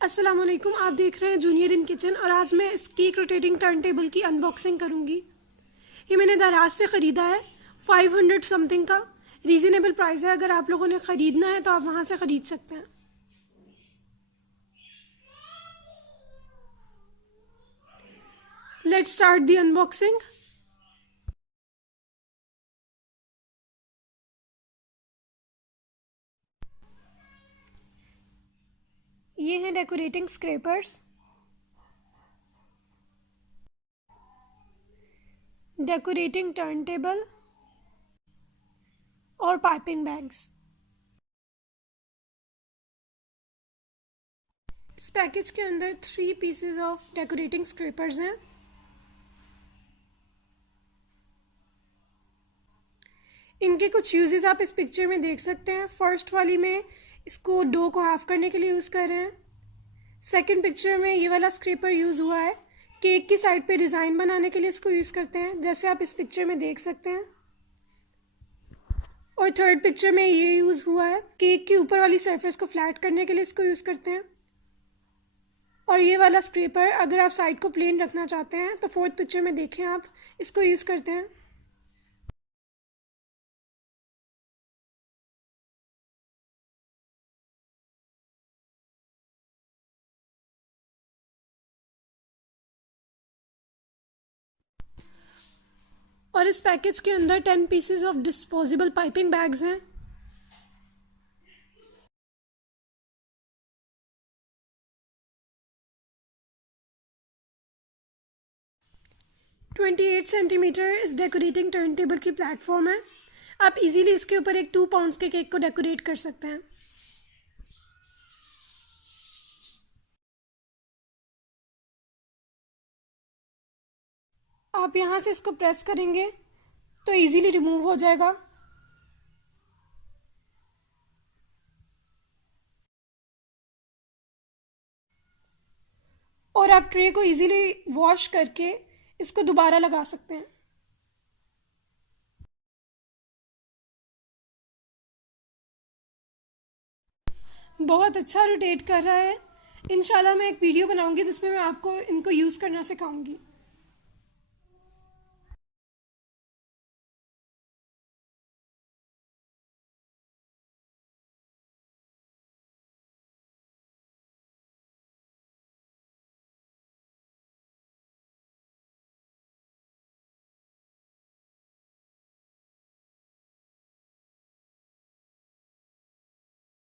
अस्सलामुअलैकुम, आप देख रहे हैं जूनियर इन किचन और आज मैं इस केक रोटेटिंग टर्न टेबल की अनबॉक्सिंग करूंगी। ये मैंने दराज से ख़रीदा है, 500 समथिंग का रीज़नेबल प्राइस है। अगर आप लोगों ने ख़रीदना है तो आप वहाँ से ख़रीद सकते हैं। Let's start the unboxing. ये हैं decorating scrapers, decorating turn table और पाइपिंग बैग्स। इस पैकेज के अंदर 3 पीसेस ऑफ डेकोरेटिंग स्क्रैपर्स हैं। इनके कुछ यूजेस आप इस पिक्चर में देख सकते हैं। फर्स्ट वाली में इसको डो को हाफ करने के लिए यूज़ कर रहे हैं। सेकंड पिक्चर में ये वाला स्क्रैपर यूज़ हुआ है केक की साइड पे डिज़ाइन बनाने के लिए, इसको यूज़ करते हैं जैसे आप इस पिक्चर में देख सकते हैं। और थर्ड पिक्चर में ये यूज़ हुआ है केक की ऊपर वाली सरफेस को फ्लैट करने के लिए, इसको यूज़ करते हैं। और ये वाला स्क्रैपर अगर आप साइड को प्लेन रखना चाहते हैं तो फोर्थ पिक्चर में देखें आप, इसको यूज़ करते हैं। और इस पैकेज के अंदर 10 pieces of disposable piping bags हैं। ट्वेंटी 28 सेंटीमीटर इस डेकोरेटिंग टर्न टेबल की प्लेटफॉर्म है। आप इजीली इसके ऊपर एक 2 पाउंड्स के केक को डेकोरेट कर सकते हैं। आप यहाँ से इसको प्रेस करेंगे तो इजीली रिमूव हो जाएगा। और आप ट्रे को इजीली वॉश करके इसको दोबारा लगा सकते हैं। बहुत अच्छा रोटेट कर रहा है। इंशाल्लाह मैं एक वीडियो बनाऊंगी जिसमें मैं आपको इनको यूज़ करना सिखाऊंगी।